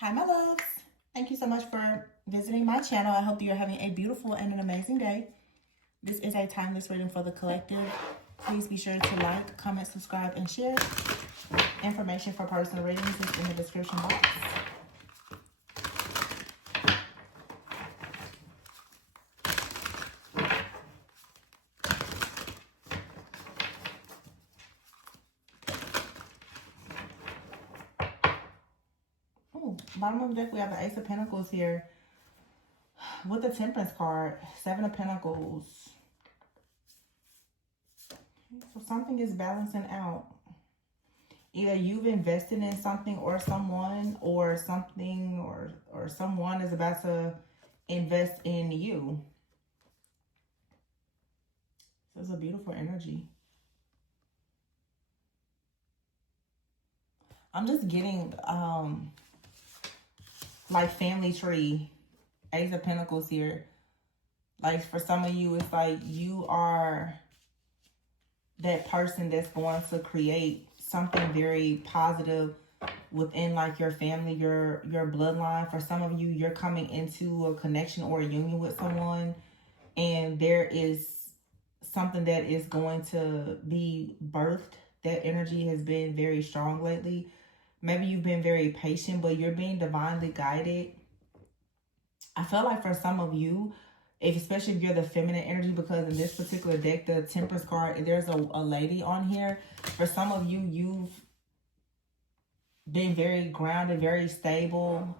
Hi, my loves. Thank you so much for visiting my channel. I hope you're having a beautiful and an amazing day. This is a timeless reading for the collective. Please be sure to like, comment, subscribe, and share. Information for personal readings is in the description box. Ooh, bottom of the deck, we have the Ace of Pentacles here with the Temperance card, Seven of Pentacles. So something is balancing out. Either you've invested in something or someone, or something or someone is about to invest in you. So it's a beautiful energy. I'm just getting like family tree, Ace of Pentacles here. Like for some of you, it's like you are that person that's going to create something very positive within like your family, your bloodline. For some of you, you're coming into a connection or a union with someone, and there is something that is going to be birthed. That energy has been very strong lately. Maybe you've been very patient, but you're being divinely guided. I feel like for some of you, especially if you're the feminine energy, because in this particular deck, the Temperance card, there's a lady on here. For some of you, you've been very grounded, very stable,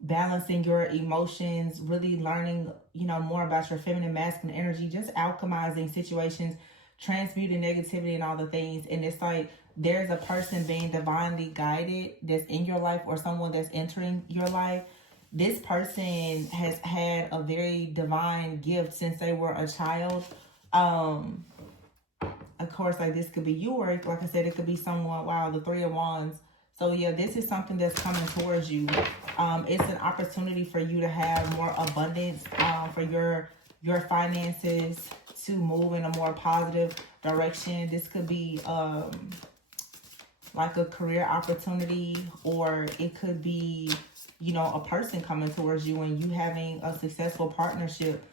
balancing your emotions, really learning, more about your feminine, masculine energy, just alchemizing situations, transmuting negativity and all the things. And it's like there's a person being divinely guided that's in your life, or someone that's entering your life. This person has had a very divine gift since they were a child. Of course, like this could be you, or like I said, it could be someone. Wow, the Three of Wands. So yeah, this is something that's coming towards you. It's an opportunity for you to have more abundance, for your finances to move in a more positive direction. This could be like a career opportunity, or it could be, a person coming towards you and you having a successful partnership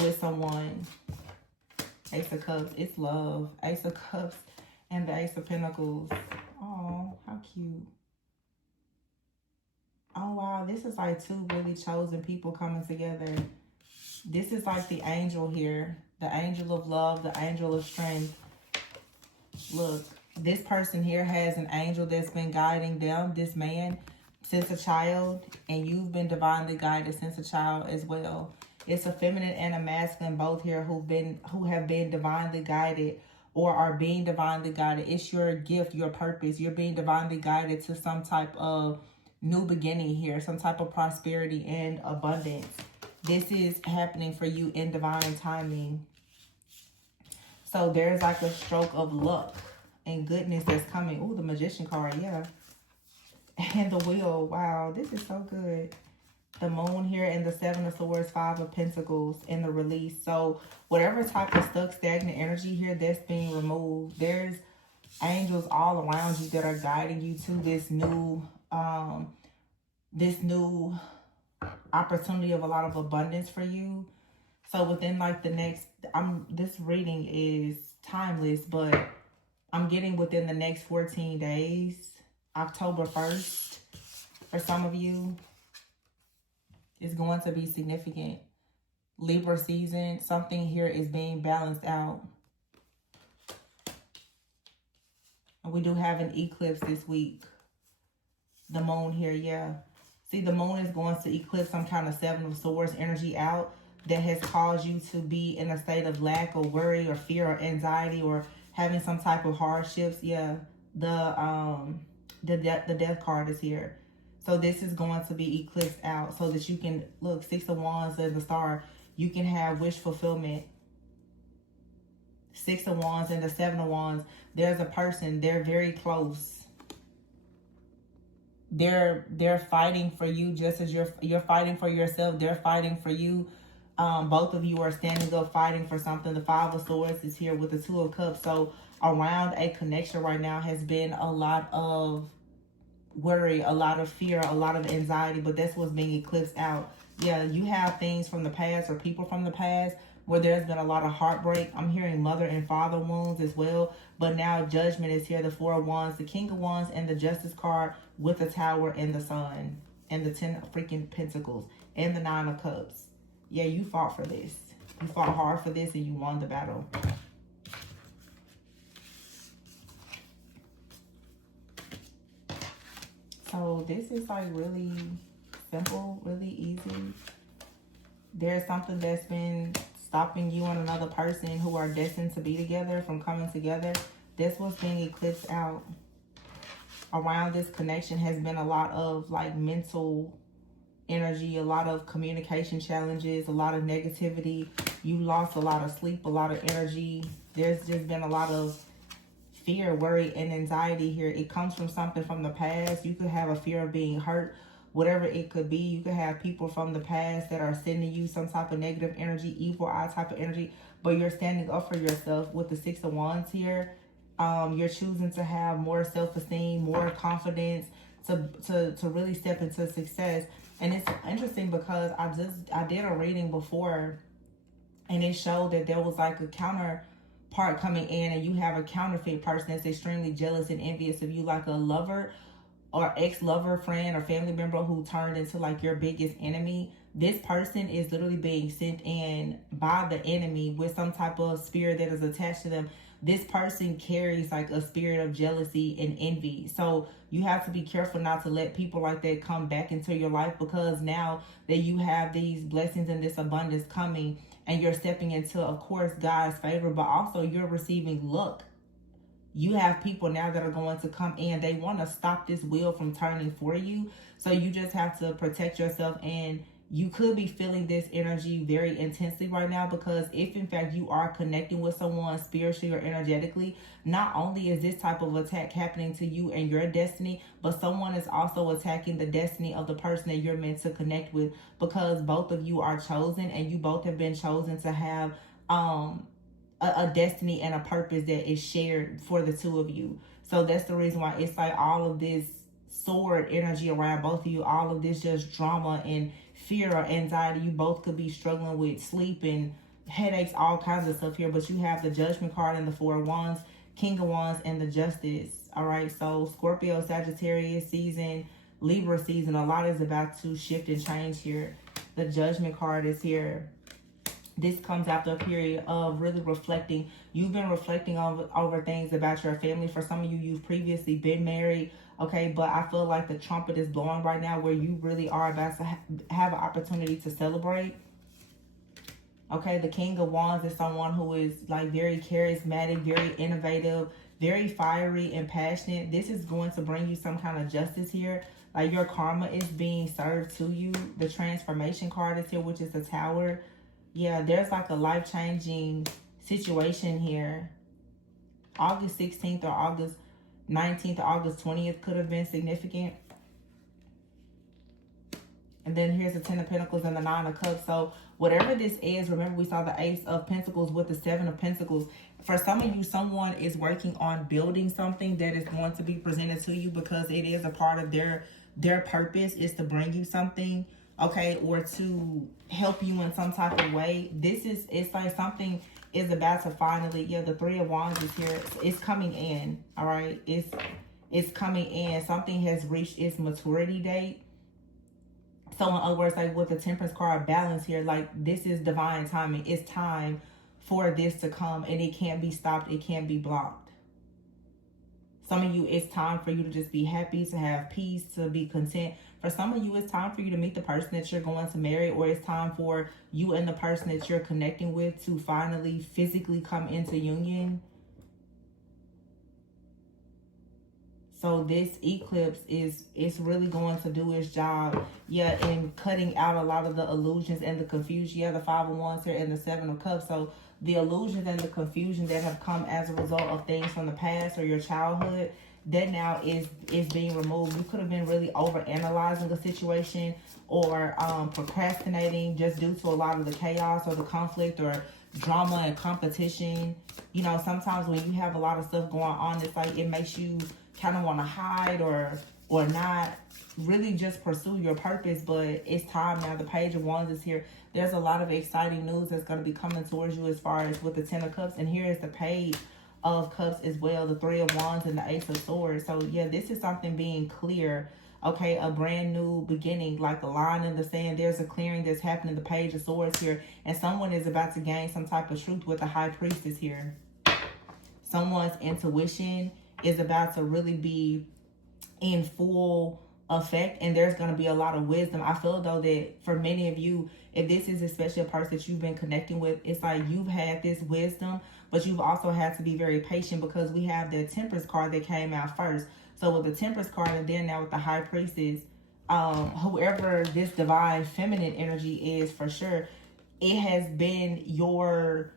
with someone. Ace of Cups, it's love. Ace of Cups and the Ace of Pentacles. Oh, how cute. Oh, wow. This is like two really chosen people coming together. This is like the angel here. The angel of love, the angel of strength. Look, this person here has an angel that's been guiding them, this man, since a child. And you've been divinely guided since a child as well. It's a feminine and a masculine both here who have been divinely guided or are being divinely guided. It's your gift, your purpose. You're being divinely guided to some type of new beginning here, some type of prosperity and abundance. This is happening for you in divine timing. So there's like a stroke of luck and goodness that's coming. Ooh, the Magician card, yeah. And the Wheel, wow, this is so good. The Moon here and the Seven of Swords, Five of Pentacles, and the release. So whatever type of stuck, stagnant energy here that's being removed, there's angels all around you that are guiding you to this new opportunity of a lot of abundance for you. So within like the next, this reading is timeless, but I'm getting within the next 14 days, October 1st, for some of you, is going to be significant. Libra season, something here is being balanced out. And we do have an eclipse this week. The moon here, yeah. See, the moon is going to eclipse some kind of Seven of Swords energy out that has caused you to be in a state of lack or worry or fear or anxiety or having some type of hardships. Yeah, the death card is here. So this is going to be eclipsed out so that you can, look, Six of Wands and the Star, you can have wish fulfillment. Six of Wands and the Seven of Wands, there's a person, they're very close. They're fighting for you just as you're fighting for yourself. They're fighting for you. Both of you are standing up fighting for something. The Five of Swords is here with the Two of Cups. So around a connection right now has been a lot of worry, a lot of fear, a lot of anxiety, but that's what's being eclipsed out. Yeah, you have things from the past or people from the past where there's been a lot of heartbreak. I'm hearing mother and father wounds as well. But now judgment is here. The Four of Wands, the King of Wands, and the Justice card with the Tower and the Sun. And the 10 freaking Pentacles. And the 9 of Cups. Yeah, you fought for this. You fought hard for this and you won the battle. So this is like really simple, really easy. There's something that's been stopping you and another person who are destined to be together from coming together. This was being eclipsed out. Around this connection has been a lot of like mental energy, a lot of communication challenges, a lot of negativity. You lost a lot of sleep, a lot of energy. There's just been a lot of fear, worry, and anxiety here. It comes from something from the past. You could have a fear of being hurt, whatever it could be. You could have people from the past that are sending you some type of negative energy, evil eye type of energy, but you're standing up for yourself with the 6 of Wands here. You're choosing to have more self-esteem, more confidence to really step into success. And it's interesting because I did a reading before and it showed that there was like a counterpart coming in, and you have a counterfeit person that's extremely jealous and envious of you, like a lover or ex-lover, friend, or family member who turned into like your biggest enemy. This person is literally being sent in by the enemy with some type of spirit that is attached to them. This person carries like a spirit of jealousy and envy. So you have to be careful not to let people like that come back into your life, because now that you have these blessings and this abundance coming and you're stepping into, of course, God's favor, but also you're receiving luck. You have people now that are going to come in. They want to stop this wheel from turning for you. So you just have to protect yourself, and you could be feeling this energy very intensely right now, because if in fact you are connecting with someone spiritually or energetically, not only is this type of attack happening to you and your destiny, but someone is also attacking the destiny of the person that you're meant to connect with, because both of you are chosen and you both have been chosen to have a destiny and a purpose that is shared for the two of you. So that's the reason why it's like all of this sword energy around both of you, all of this just drama and fear or anxiety. You both could be struggling with sleep and headaches, all kinds of stuff here. But you have the Judgment card and the Four of Wands, King of Wands, and the Justice. All right, so Scorpio, Sagittarius season, Libra season, a lot is about to shift and change here. The Judgment card is here. This comes after a period of really reflecting. You've been reflecting over things about your family. For some of you, you've previously been married, okay? But I feel like the trumpet is blowing right now where you really are about to have an opportunity to celebrate. Okay, the King of Wands is someone who is like very charismatic, very innovative, very fiery and passionate. This is going to bring you some kind of justice here. Like your karma is being served to you. The Transformation card is here, which is the Tower. Yeah, there's like a life-changing situation here. August 16th or August 19th or August 20th could have been significant. And then here's the 10 of Pentacles and the 9 of Cups. So whatever this is, remember we saw the Ace of Pentacles with the 7 of Pentacles. For some of you, someone is working on building something that is going to be presented to you, because it is a part of their purpose is to bring you something, okay, or to help you in some type of way. It's like something is about to finally, yeah, the 3 of Wands is here. It's coming in, all right? It's coming in. Something has reached its maturity date. So in other words, like with the Temperance card, balance here, like this is divine timing. It's time for this to come, and it can't be stopped. It can't be blocked. Some of you, it's time for you to just be happy, to have peace, to be content. For some of you, it's time for you to meet the person that you're going to marry, or it's time for you and the person that you're connecting with to finally physically come into union. So this eclipse is really going to do its job, yeah, in cutting out a lot of the illusions and the confusion. Yeah, the 5 of Wands here and the 7 of Cups. So the illusions and the confusion that have come as a result of things from the past or your childhood, that now is being removed. You could have been really overanalyzing a situation or procrastinating just due to a lot of the chaos or the conflict or drama and competition. You know, sometimes when you have a lot of stuff going on, it's like it makes you kind of want to hide or or not really just pursue your purpose, but it's time now. The Page of Wands is here. There's a lot of exciting news that's going to be coming towards you as far as with the Ten of Cups. And here is the Page of Cups as well, the Three of Wands and the Ace of Swords. So yeah, this is something being clear. Okay, a brand new beginning, like a line in the sand. There's a clearing that's happening. The Page of Swords here. And someone is about to gain some type of truth with the High Priestess here. Someone's intuition is about to really be in full effect, and there's going to be a lot of wisdom. I feel though that for many of you, if this is especially a person that you've been connecting with, it's like you've had this wisdom, but you've also had to be very patient, because we have the Temperance card that came out first. So with the Temperance card, and then now with the High Priestess, whoever this divine feminine energy is, for sure, it has been your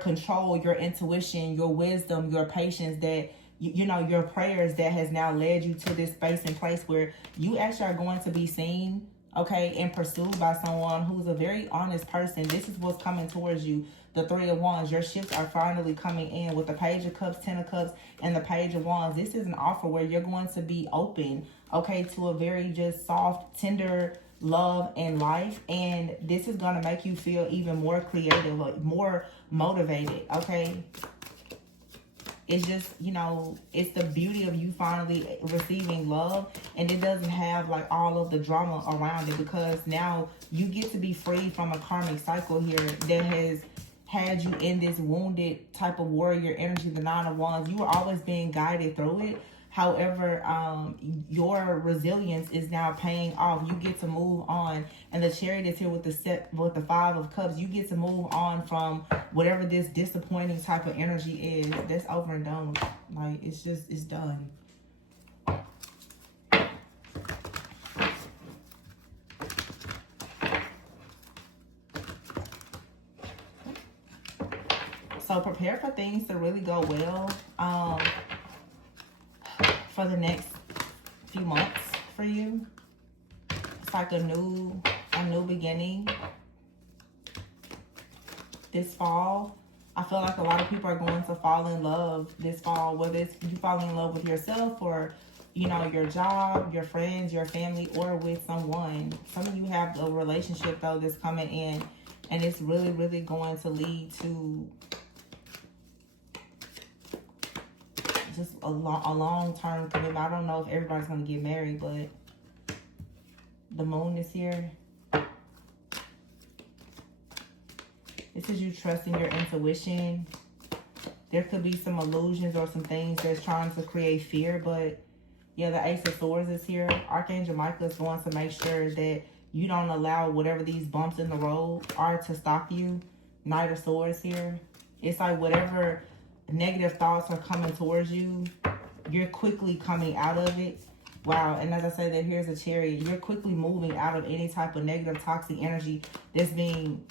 control, your intuition, your wisdom, your patience, that you know, your prayers that has now led you to this space and place where you actually are going to be seen, okay, and pursued by someone who's a very honest person. This is what's coming towards you. The Three of Wands, your ships are finally coming in with the Page of Cups, Ten of Cups, and the Page of Wands. This is an offer where you're going to be open, okay, to a very just soft, tender love and life. And this is going to make you feel even more creative, like more motivated, okay? It's just, you know, it's the beauty of you finally receiving love, and it doesn't have like all of the drama around it, because now you get to be free from a karmic cycle here that has had you in this wounded type of warrior energy, the Nine of Wands. You were always being guided through it. However, your resilience is now paying off. You get to move on. And the Chariot is here with the Five of Cups. You get to move on from whatever this disappointing type of energy is. That's over and done with. Like, it's done. So prepare for things to really go well for the next few months for you. It's like a new beginning this fall. I feel like a lot of people are going to fall in love this fall, whether it's you falling in love with yourself, or, you know, your job, your friends, your family, or with someone. Some of you have a relationship though that's coming in, and it's really, really going to lead to just a long-term commitment. I don't know if everybody's going to get married, but the Moon is here. This is you trusting your intuition. There could be some illusions or some things that's trying to create fear, but yeah, the Ace of Swords is here. Archangel Michael is going to make sure that you don't allow whatever these bumps in the road are to stop you. Knight of Swords here. It's like whatever negative thoughts are coming towards you, you're quickly coming out of it. Wow. And as I say, that here's a Chariot. You're quickly moving out of any type of negative, toxic energy that's being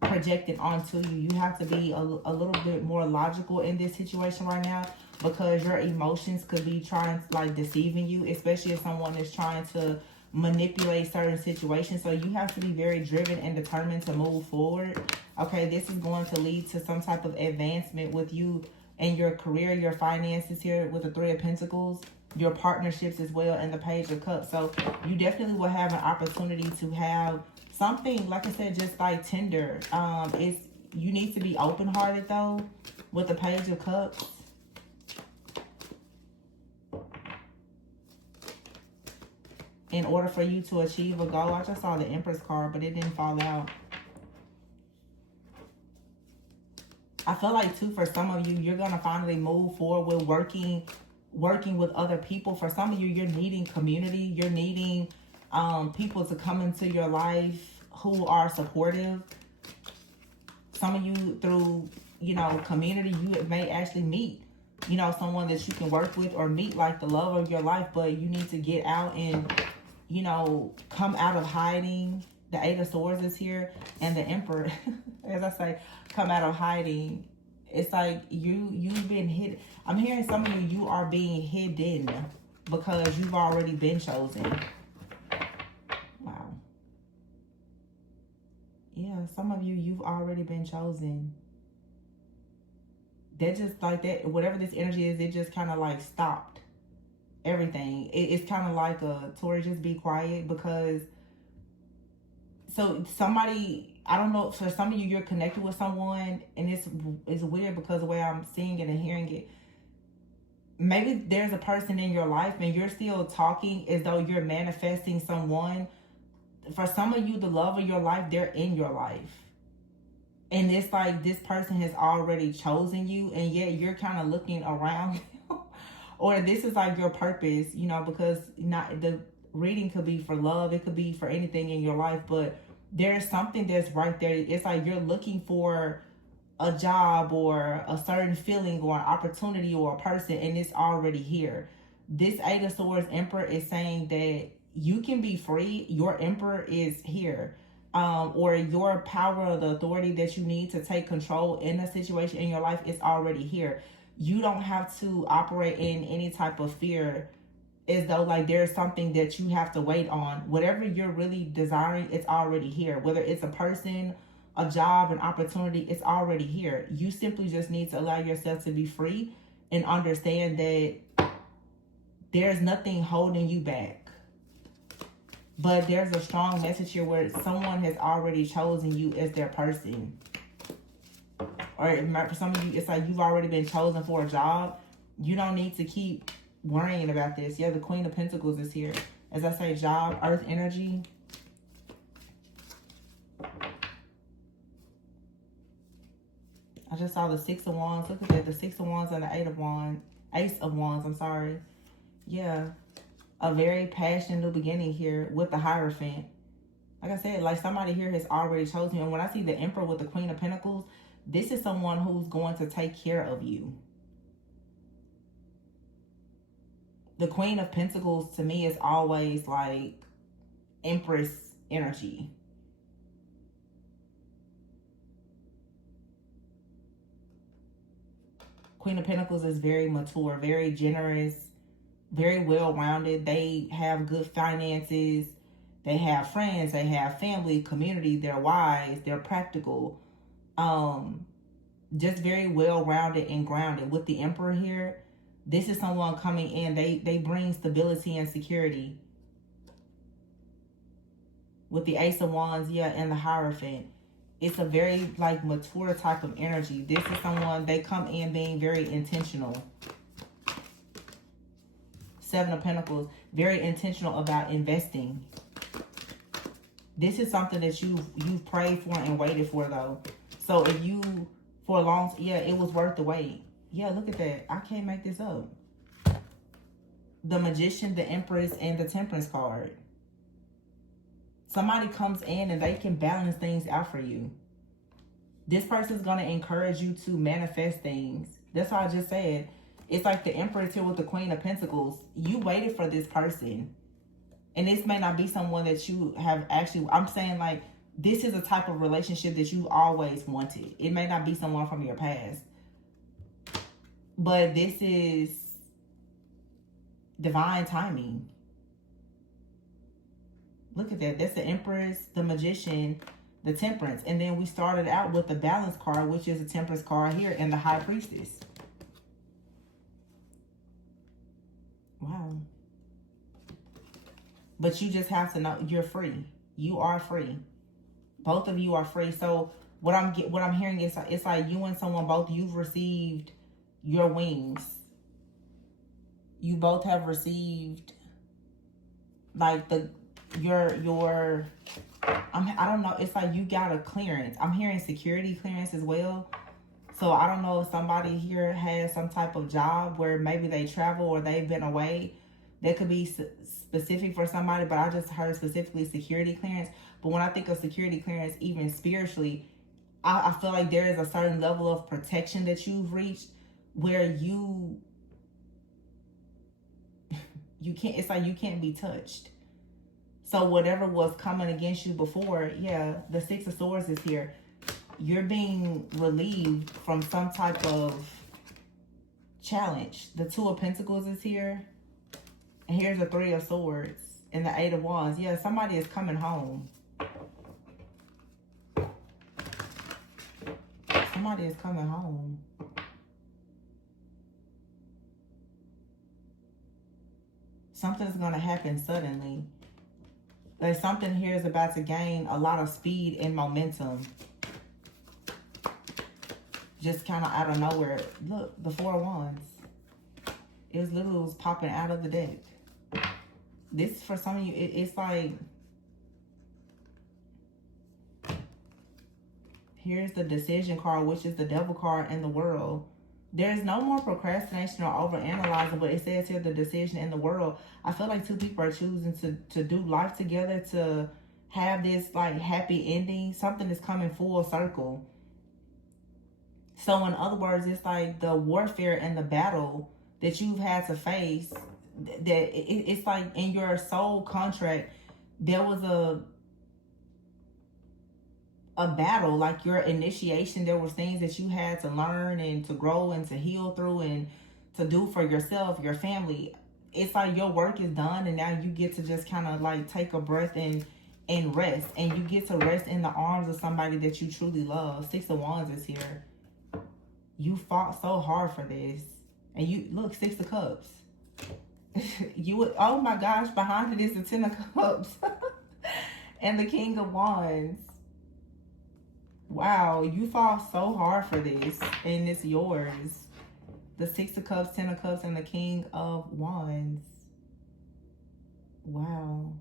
projected onto you. You have to be a little bit more logical in this situation right now, because your emotions could be trying to, like, deceiving you, especially if someone is trying to manipulate certain situations. So you have to be very driven and determined to move forward. Okay, this is going to lead to some type of advancement with you and your career, your finances here with the Three of Pentacles, your partnerships as well, and the Page of Cups. So you definitely will have an opportunity to have something, like I said, just like tender. You need to be open-hearted though with the Page of Cups. In order for you to achieve a goal. I just saw the Empress card, but it didn't fall out. I feel like too, for some of you, you're going to finally move forward with working with other people. For some of you, you're needing community. You're needing people to come into your life who are supportive. Some of you, through, you know, community, you may actually meet, you know, someone that you can work with or meet like the love of your life, but you need to get out and, you know, come out of hiding. The Eight of Swords is here, and the Emperor, as I say, come out of hiding. It's like you've been hidden. I'm hearing some of you are being hidden because you've already been chosen. Wow. Yeah, some of you've already been chosen. They're just like that. Whatever this energy is, it just kind of like stopped everything. It's kind of like a Tori, just be quiet, because so somebody, I don't know, for some of you, you're connected with someone, and it's weird because the way I'm seeing it and hearing it, maybe there's a person in your life and you're still talking as though you're manifesting someone. For some of you, the love of your life, they're in your life. And it's like this person has already chosen you, and yet you're kind of looking around. Or this is like your purpose, you know, because not the reading could be for love, it could be for anything in your life, but there's something that's right there. It's like you're looking for a job or a certain feeling or an opportunity or a person, and it's already here. This Eight of Swords Emperor is saying that you can be free. Your Emperor is here. Or your power or the authority that you need to take control in a situation in your life is already here. You don't have to operate in any type of fear as though like there's something that you have to wait on. Whatever you're really desiring, it's already here. Whether it's a person, a job, an opportunity, it's already here. You simply just need to allow yourself to be free and understand that there's nothing holding you back. But there's a strong message here where someone has already chosen you as their person. Or for some of you, it's like you've already been chosen for a job. You don't need to keep worrying about this. Yeah, the Queen of Pentacles is here. As I say, job, earth energy. I just saw the Six of Wands. Look at that. The Six of Wands and the Eight of Wands. Ace of Wands, I'm sorry. Yeah. A very passionate new beginning here with the Hierophant. Like I said, like somebody here has already chosen you. And when I see the Emperor with the Queen of Pentacles, this is someone who's going to take care of you. The Queen of Pentacles to me is always like Empress energy. Queen of Pentacles is very mature, very generous, very well-rounded. They have good finances. They have friends. They have family, community. They're wise. They're practical. Just very well-rounded and grounded. With the Emperor here, this is someone coming in. They bring stability and security. With the Ace of Wands, yeah, and the Hierophant. It's a very, like, mature type of energy. This is someone, they come in being very intentional. Seven of Pentacles, very intentional about investing. This is something that you've prayed for and waited for, though. So if you, for a long, yeah, it was worth the wait. Yeah, look at that. I can't make this up. The Magician, the Empress, and the Temperance card. Somebody comes in and they can balance things out for you. This person is going to encourage you to manifest things. That's why I just said. It's like the Empress here with the Queen of Pentacles. You waited for this person. And this may not be someone that you have actually... I'm saying like, this is a type of relationship that you always wanted. It may not be someone from your past. But this is divine timing. Look at that. That's the Empress, the Magician, the Temperance. And then we started out with the Balance card, which is the Temperance card here, and the High Priestess. Wow. But you just have to know you're free. You are free. Both of you are free. So what I'm hearing is it's like you and someone, both, you've received your wings. You both have received like your I don't know, it's like you got a clearance. I'm hearing security clearance as well. So I don't know if somebody here has some type of job where maybe they travel or they've been away. That could be specific for somebody, but I just heard specifically security clearance. But when I think of security clearance, even spiritually, I feel like there is a certain level of protection that you've reached where you can't, it's like you can't be touched. So whatever was coming against you before, yeah, the Six of Swords is here. You're being relieved from some type of challenge. The Two of Pentacles is here. And here's the Three of Swords and the Eight of Wands. Yeah, somebody is coming home. Somebody is coming home. Something's going to happen suddenly. Like something here is about to gain a lot of speed and momentum. Just kind of out of nowhere. Look, the Four of Wands. It was literally was popping out of the deck. This, for some of you, it's like... Here's the Decision card, which is the Devil card in the World. There's no more procrastination or overanalyzing, but it says here the Decision in the World. I feel like two people are choosing to do life together, to have this like happy ending. Something is coming full circle. So in other words, it's like the warfare and the battle that you've had to face, that it's like in your soul contract, there was a battle, like your initiation. There was things that you had to learn and to grow and to heal through and to do for yourself, your family. It's like your work is done, and now you get to just kind of like take a breath and rest, and you get to rest in the arms of somebody that you truly love. Six of Wands is here. You fought so hard for this, and you look, Six of Cups. You would, oh my gosh, behind it is the Ten of Cups and the King of Wands. Wow, you fought so hard for this, and it's yours. The Six of Cups, Ten of Cups, and the King of Wands. Wow.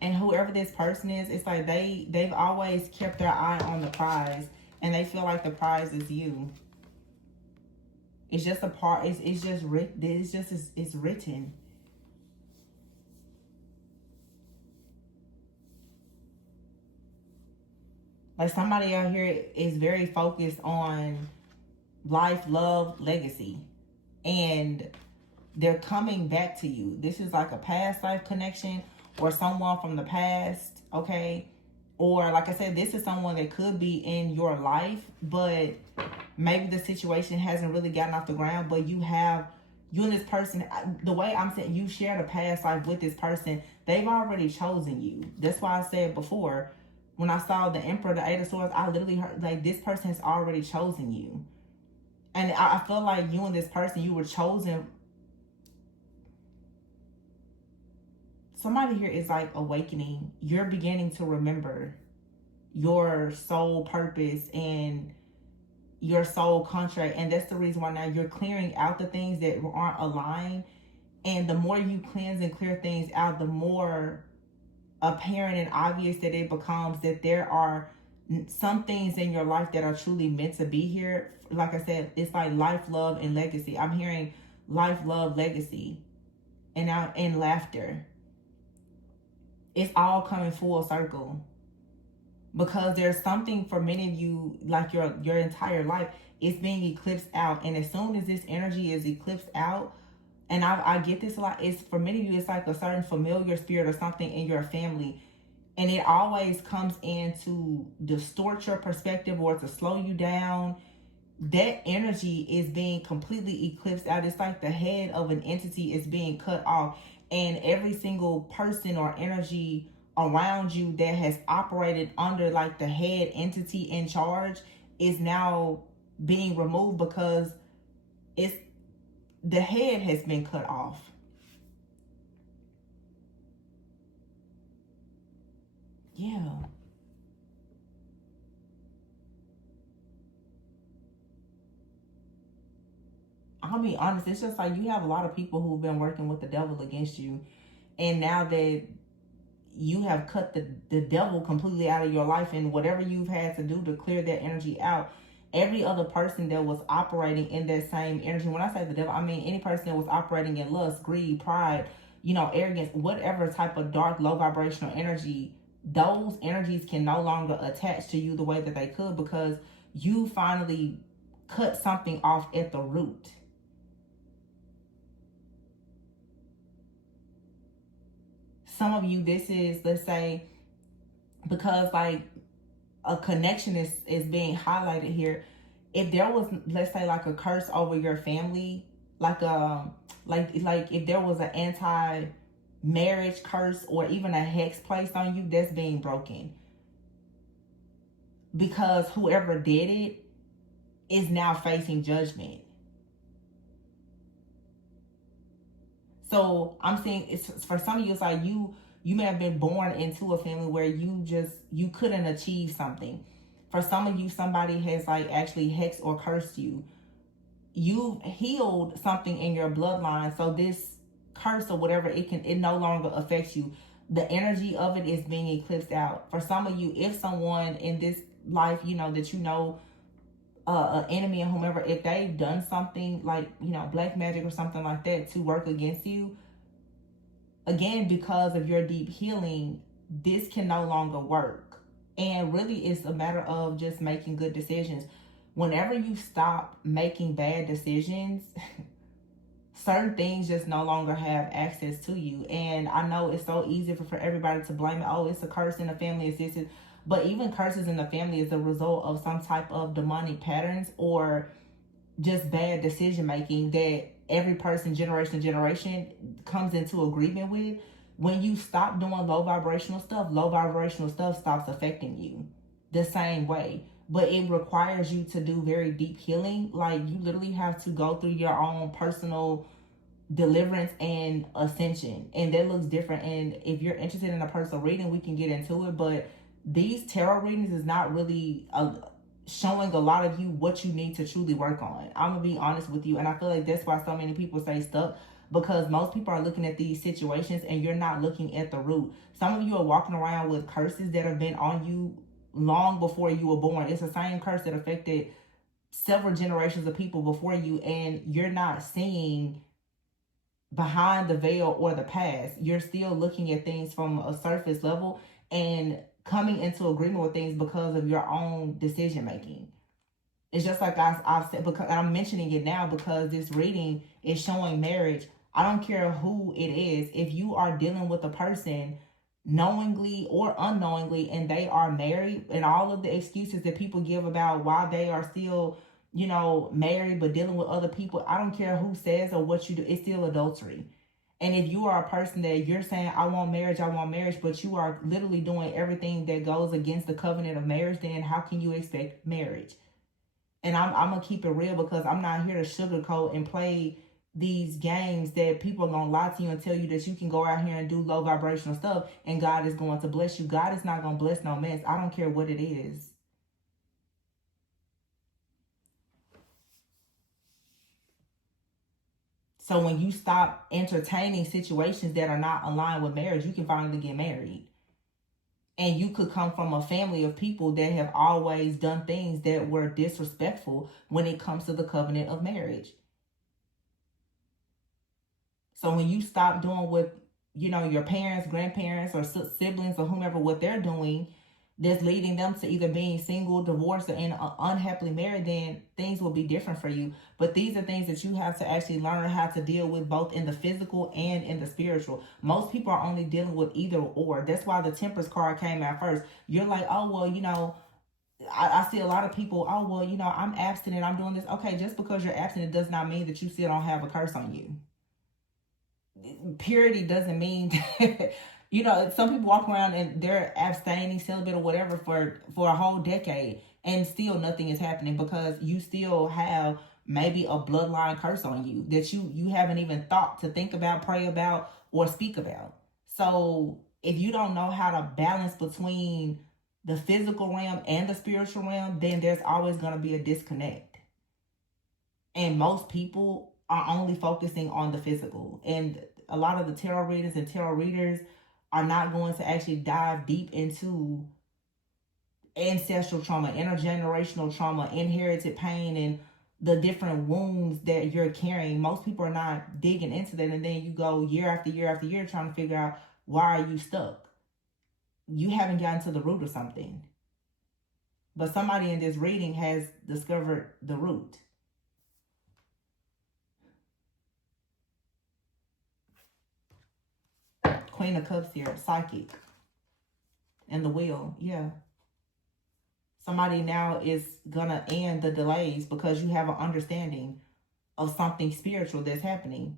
And whoever this person is, it's like they've always kept their eye on the prize, and they feel like the prize is you. It's just a part. It's just written. It's written. Like somebody out here is very focused on life, love, legacy, and they're coming back to you. This is like a past life connection, or someone from the past, okay? Or like I said, this is someone that could be in your life, but maybe the situation hasn't really gotten off the ground, but you and this person, the way I'm saying, you shared a past life with this person. They've already chosen you. That's why I said before, when I saw the Emperor, the Eight of Swords, I literally heard, like, this person has already chosen you. And I feel like you and this person, you were chosen. Somebody here is like awakening. You're beginning to remember your soul purpose and your soul contract. And that's the reason why now you're clearing out the things that aren't aligned. And the more you cleanse and clear things out, the more apparent and obvious that it becomes that there are some things in your life that are truly meant to be here. Like I said, it's like life, love, and legacy. I'm hearing life, love, legacy, and now and laughter. It's all coming full circle, because there's something for many of you, like your entire life is being eclipsed out, and as soon as this energy is eclipsed out, and I get this a lot, it's for many of you, it's like a certain familiar spirit or something in your family, and it always comes in to distort your perspective or to slow you down. That energy is being completely eclipsed out. It's like the head of an entity is being cut off, and every single person or energy around you that has operated under like the head entity in charge is now being removed, because it's the head has been cut off. Yeah. I'll be honest, it's just like you have a lot of people who've been working with the devil against you, and now that you have cut the devil completely out of your life, and whatever you've had to do to clear that energy out, every other person that was operating in that same energy, when I say the devil, I mean any person that was operating in lust, greed, pride, arrogance, whatever type of dark, low vibrational energy, those energies can no longer attach to you the way that they could, because you finally cut something off at the root. Some of you, this is, let's say, because like a connection is being highlighted here. If there was, let's say, like a curse over your family, like if there was an anti-marriage curse or even a hex placed on you, that's being broken, because whoever did it is now facing judgment. So I'm saying, it's for some of you, it's like you may have been born into a family where you couldn't achieve something. For some of you, somebody has like actually hexed or cursed you. You've healed something in your bloodline, so this curse or whatever, it no longer affects you. The energy of it is being eclipsed out. For some of you, if someone in this life, that an enemy and whomever, if they've done something like black magic or something like that to work against you, again, because of your deep healing, this can no longer work. And really, it's a matter of just making good decisions. Whenever you stop making bad decisions, certain things just no longer have access to you. And I know it's so easy for everybody to blame it. Oh, it's a curse in the family, it's this. But even curses in the family is a result of some type of demonic patterns or just bad decision making that every person, generation to generation, comes into agreement with. When you stop doing low vibrational stuff stops affecting you the same way. But it requires you to do very deep healing. Like, you literally have to go through your own personal deliverance and ascension, and that looks different. And if you're interested in a personal reading, we can get into it. But these tarot readings is not really showing a lot of you what you need to truly work on. I'm gonna be honest with you, and I feel like that's why so many people stay stuck, because most people are looking at these situations and you're not looking at the root. Some of you are walking around with curses that have been on you long before you were born. It's the same curse that affected several generations of people before you, and you're not seeing behind the veil or the past. You're still looking at things from a surface level and coming into agreement with things because of your own decision making. It's just like I've said, because I'm mentioning it now because this reading is showing marriage. I don't care who it is. If you are dealing with a person knowingly or unknowingly and they are married, and all of the excuses that people give about why they are still married but dealing with other people, I don't care who says or what you do, it's still adultery. And if you are a person that you're saying, I want marriage, but you are literally doing everything that goes against the covenant of marriage, then how can you expect marriage? And I'm going to keep it real, because I'm not here to sugarcoat and play these games that people are going to lie to you and tell you that you can go out here and do low vibrational stuff and God is going to bless you. God is not going to bless no mess. I don't care what it is. So when you stop entertaining situations that are not aligned with marriage, you can finally get married. And you could come from a family of people that have always done things that were disrespectful when it comes to the covenant of marriage. So when you stop doing what, your parents, grandparents, or siblings, or whomever, what they're doing, that's leading them to either being single, divorced, or unhappily married, then things will be different for you. But these are things that you have to actually learn how to deal with, both in the physical and in the spiritual. Most people are only dealing with either or. That's why the Temperance card came out first. You're like, oh, well, I see a lot of people, oh, well, I'm abstinent, I'm doing this. Okay, just because you're abstinent does not mean that you still don't have a curse on you. Purity doesn't mean that, some people walk around and they're abstaining, celibate, or whatever for a whole decade, and still nothing is happening, because you still have maybe a bloodline curse on you that you haven't even thought to think about, pray about, or speak about. So if you don't know how to balance between the physical realm and the spiritual realm, then there's always going to be a disconnect. And most people are only focusing on the physical. And a lot of the tarot readers and tarot readers are not going to actually dive deep into ancestral trauma, intergenerational trauma, inherited pain, and the different wounds that you're carrying. Most people are not digging into that. And then you go year after year after year trying to figure out, why are you stuck? You haven't gotten to the root of something. But somebody in this reading has discovered the root. Queen of Cups here, psychic. And the wheel, yeah. Somebody now is gonna end the delays because you have an understanding of something spiritual that's happening.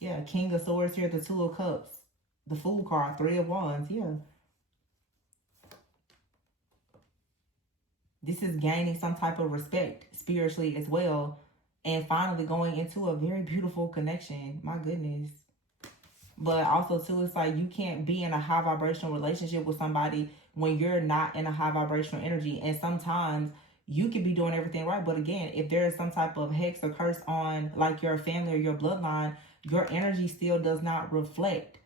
Yeah, King of Swords here, the Two of Cups, the Fool card, Three of Wands, yeah. This is gaining some type of respect spiritually as well. and finally going into a very beautiful connection. My goodness. But also too, it's like you can't be in a high vibrational relationship with somebody when you're not in a high vibrational energy. And sometimes you could be doing everything right, but again, if there is some type of hex or curse on like your family or your bloodline, your energy still does not reflect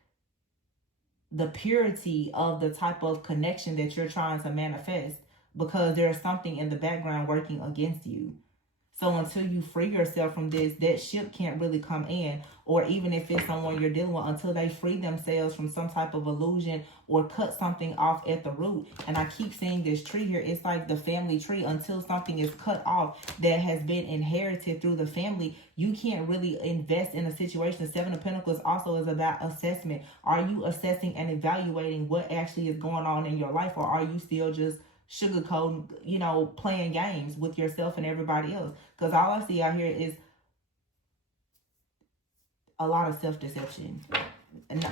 the purity of the type of connection that you're trying to manifest, because there's something in the background working against you. So until you free yourself from this, that ship can't really come in. Or even if it's someone you're dealing with, until they free themselves from some type of illusion or cut something off at the root. And I keep seeing this tree here. It's like the family tree. Until something is cut off that has been inherited through the family, you can't really invest in a situation. The Seven of Pentacles also is about assessment. Are you assessing and evaluating what actually is going on in your life? Or are you still just sugarcoating, you know, playing games with yourself and everybody else? Because all I see out here is a lot of self-deception.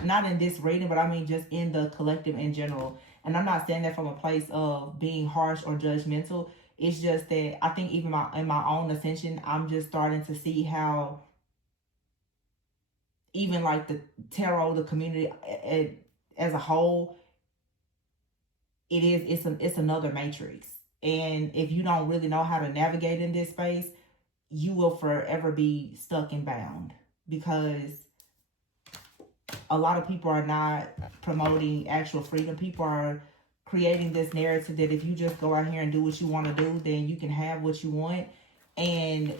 Not in this reading, but I mean just in the collective in general. And I'm not saying that from a place of being harsh or judgmental. It's just that I think even in my own ascension, I'm just starting to see how even like the tarot, the community as a whole, it's another matrix. And if you don't really know how to navigate in this space, you will forever be stuck and bound, because a lot of people are not promoting actual freedom. People are creating this narrative that if you just go out here and do what you want to do, then you can have what you want. And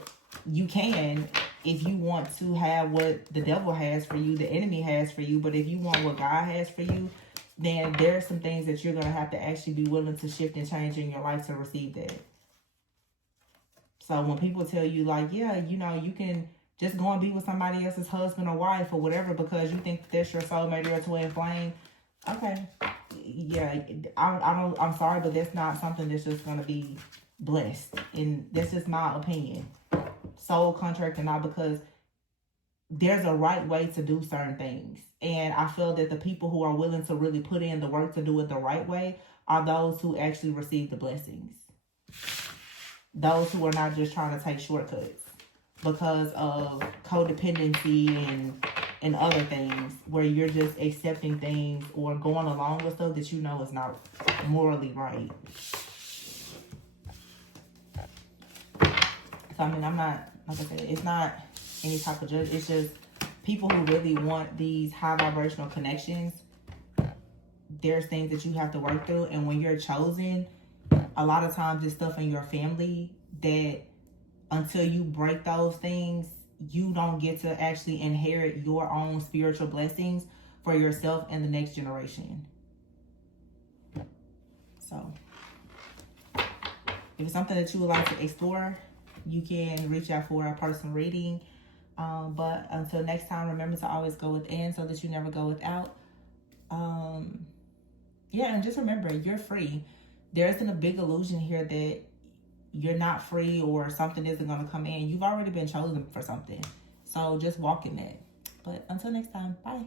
you can, if you want to have what the devil has for you, the enemy has for you. But if you want what God has for you, then there are some things that you're going to have to actually be willing to shift and change in your life to receive that. So when people tell you like, yeah, you know, you can just go and be with somebody else's husband or wife or whatever because you think that's your soulmate or your twin flame. Okay. Yeah, I'm sorry, but that's not something that's just going to be blessed. And that's just my opinion. Soul contract or not, because there's a right way to do certain things. And I feel that the people who are willing to really put in the work to do it the right way are those who actually receive the blessings. Those who are not just trying to take shortcuts because of codependency and other things, where you're just accepting things or going along with stuff that you know is not morally right. So I mean, I'm not, like I said, it's not any type of judge. It's just people who really want these high vibrational connections. There's things that you have to work through, and when you're chosen, a lot of times it's stuff in your family that until you break those things, you don't get to actually inherit your own spiritual blessings for yourself and the next generation. So if it's something that you would like to explore, you can reach out for a personal reading. But until next time, remember to always go within so that you never go without. Yeah, and just remember, you're free. There isn't a big illusion here that you're not free or something isn't going to come in. You've already been chosen for something. So just walk in that. But until next time, bye.